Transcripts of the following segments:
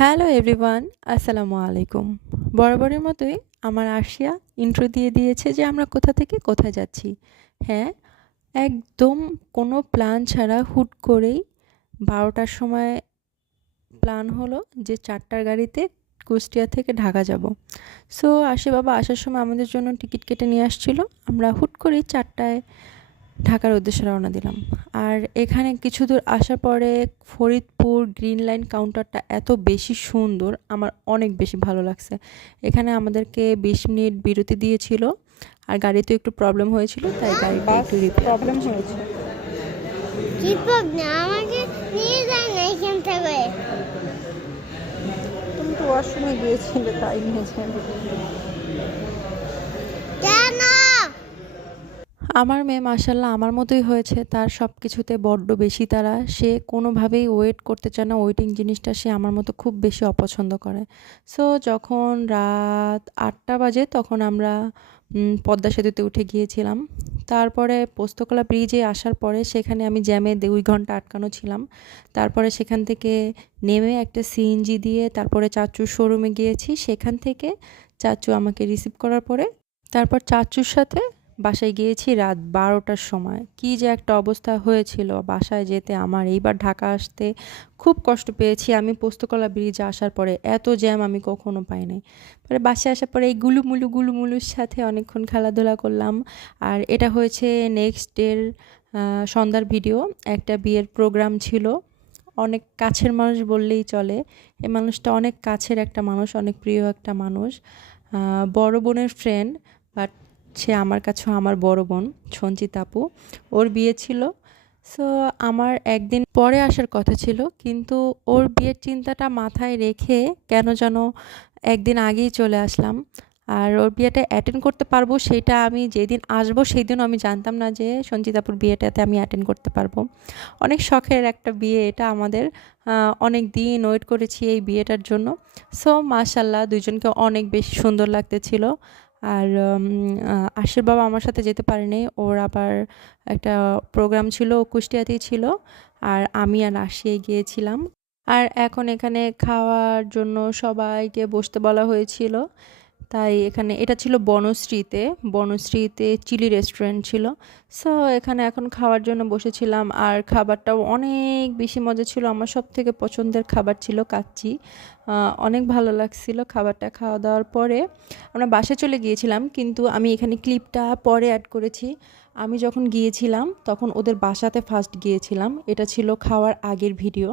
Hello everyone, আসসালামু আলাইকুম। বরাবরের মতোই আমার আরশিয়া ইন্ট্রো দিয়ে দিয়েছে যে আমরা কোথা থেকে কোথায় যাচ্ছি। হ্যাঁ, একদম কোনো প্ল্যান ছাড়া হুট করেই ১২টার সময় প্ল্যান হলো যে ৪টার গাড়িতে কুষ্টিয়া থেকে ঢাকা যাব। সো আশি বাবা আসার সময় আমাদের জন্য টিকিট কেটে নিয়ে আসছিল। আমরা হুট করেই ৪টায় ঢাকার উদ্দেশ্যে রওনা দিলাম। আর এখানে কিছু দূর আসার পরে ফরিদপুর গ্রিন লাইন কাউন্টারটা এত বেশি সুন্দর, আমার অনেক বেশি ভালো লাগছে। এখানে আমাদেরকে ২০ মিনিট বিরতি দিয়েছিল। আর গাড়িতে একটু প্রবলেম হয়েছিল, তাই গাড়িটা একটু প্রবলেম হয়েছে। কি প্রবলেম? আমাকে নিয়ে যায় না এখান থেকে। তুমি তো ওয়াশরুমে গিয়েছিলে, তাই নিয়েছেন। কেন? আমার মেয়ে মাশাআল্লাহ আমার মতোই হয়েছে, তার সব কিছুতে বড্ড বেশি তাড়া। সে কোনোভাবেই ওয়েট করতে চায় না, ওয়েটিং জিনিসটা সে আমার মতো খুব বেশি অপছন্দ করে। সো যখন রাত ৮টা বাজে তখন আমরা পদ্মা সেতুতে উঠে গিয়েছিলাম। তারপরে পোস্তকলা ব্রিজে আসার পরে সেখানে আমি জ্যামে ২ ঘন্টা আটকানো ছিলাম। তারপরে সেখান থেকে নেমে একটা সিএনজি দিয়ে তারপরে চাচ্চুর শোরুমে গিয়েছি। সেখান থেকে চাচ্চু আমাকে রিসিভ করার পরে তারপর চাচ্চুর সাথে বাসায় গিয়েছি রাত ১২টার সময়। কী যে একটা অবস্থা হয়েছিল বাসায় যেতে, আমার এইবার ঢাকা আসতে খুব কষ্ট পেয়েছি। আমি পোস্তকলা ব্রিজে আসার পরে এত জ্যাম আমি কখনো পাই নাই। পরে বাসায় আসার পরে এই গুলুমুলুর সাথে অনেকক্ষণ খেলাধুলা করলাম। আর এটা হয়েছে নেক্সট ডের সন্ধ্যার ভিডিও। একটা বিয়ের প্রোগ্রাম ছিল, অনেক কাছের মানুষ বললেই চলে। এই মানুষটা অনেক কাছের একটা মানুষ, অনেক প্রিয় একটা মানুষ, বড় বোনের ফ্রেন্ড, বাট সে আমার কাছেও আমার বড় বোন, সঞ্চিতা আপু। ওর বিয়ে ছিল। সো আমার একদিন পরে আসার কথা ছিল, কিন্তু ওর বিয়ের চিন্তাটা মাথায় রেখে কেন যেন একদিন আগেই চলে আসলাম। আর ওর বিয়েটা অ্যাটেন্ড করতে পারবো সেটা আমি যেদিন আসবো সেই দিনও আমি জানতাম না যে সঞ্চিতাপুর বিয়েটাতে আমি অ্যাটেন্ড করতে পারবো। অনেক শখের একটা বিয়ে এটা আমাদের, অনেক দিন ওয়েট করেছি এই বিয়েটার জন্য। সো মাশাল্লাহ দুজনকে অনেক বেশি সুন্দর লাগতেছিল। আর আশির বাবা আমার সাথে যেতে পারেনি, ওর আবার একটা প্রোগ্রাম ছিল, ও কুষ্টিয়াতেই ছিল। আর আমি আর আশিয়াই গিয়েছিলাম। আর এখন এখানে খাওয়ার জন্য সবাইকে বসতে বলা হয়েছিল, তাই এখানে এটা ছিল বনশ্রীতে চিলি রেস্টুরেন্ট ছিল। সো এখানে এখন খাওয়ার জন্য বসেছিলাম। আর খাবারটাও অনেক বেশি মজা ছিল, আমার সব থেকে পছন্দের খাবার ছিল কাচ্চি। অনেক ভালো লাগছিল খাবারটা। খাওয়া দাওয়ার পরে আমরা বাসায় চলে গিয়েছিলাম, কিন্তু আমি এখানে ক্লিপটা পরে অ্যাড করেছি। আমি যখন গিয়েছিলাম তখন ওদের বাসাতে ফার্স্ট গিয়েছিলাম, এটা ছিল খাওয়ার আগের ভিডিও।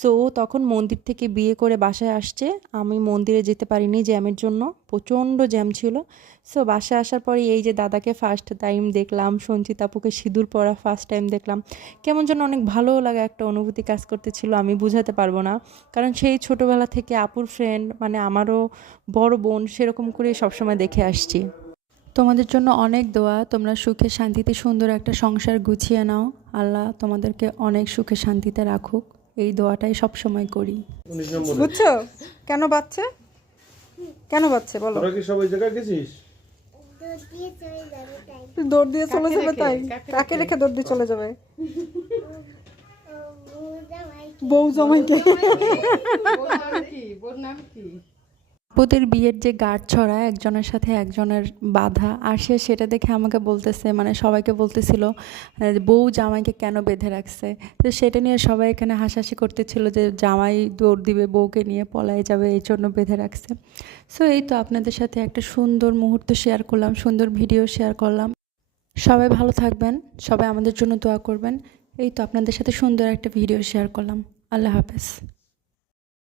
সো ও তখন মন্দির থেকে বিয়ে করে বাসায় আসছে, আমি মন্দিরে যেতে পারিনি জ্যামের জন্য, প্রচণ্ড জ্যাম ছিল। সো বাসায় আসার পরে এই যে দাদাকে ফার্স্ট টাইম দেখলাম, সঞ্চিতা আপুকে সিঁদুর পরা ফার্স্ট টাইম দেখলাম, কেমন যেন অনেক ভালো লাগা একটা অনুভূতি কাজ করতেছিল, আমি বুঝাতে পারবো না। কারণ সেই ছোটোবেলা থেকে আপুর ফ্রেন্ড মানে আমারও বড় বোন, সেরকম করে সবসময় দেখে আসছি। তোমাদের জন্য অনেক দোয়া, তোমরা সুখে শান্তিতে সুন্দর একটা সংসার গুছিয়ে নাও। আল্লাহ তোমাদেরকে অনেক সুখে শান্তিতে রাখুক, এই দোয়াটাই সব সময় করি। বুঝছো কেন বাচ্চা বলো? তোরা কি সব ওই জায়গায় গেছিস? দৌড় দিয়ে চলে যাবে? তাই কাকে রেখে দৌড় দিয়ে চলে যাবে? বউ জামাইকে। আপুদের বিয়ের যে গাঁট ছড়া একজনের সাথে একজনের বাঁধা, আর সে সেটা দেখে আমাকে বলতেছে, মানে সবাইকে বলতেছিল বউ জামাইকে কেন বেঁধে রাখছে। তো সেটা নিয়ে সবাই এখানে হাসাহাসি করতেছিল যে জামাই দৌড় দিবে, বউকে নিয়ে পলায় যাবে, এই জন্য বেঁধে রাখছে। সো এই তো আপনাদের সাথে একটা সুন্দর মুহূর্ত শেয়ার করলাম, সুন্দর ভিডিও শেয়ার করলাম। সবাই ভালো থাকবেন, সবাই আমাদের জন্য দোয়া করবেন। এই তো আপনাদের সাথে সুন্দর একটা ভিডিও শেয়ার করলাম। আল্লাহ হাফেজ।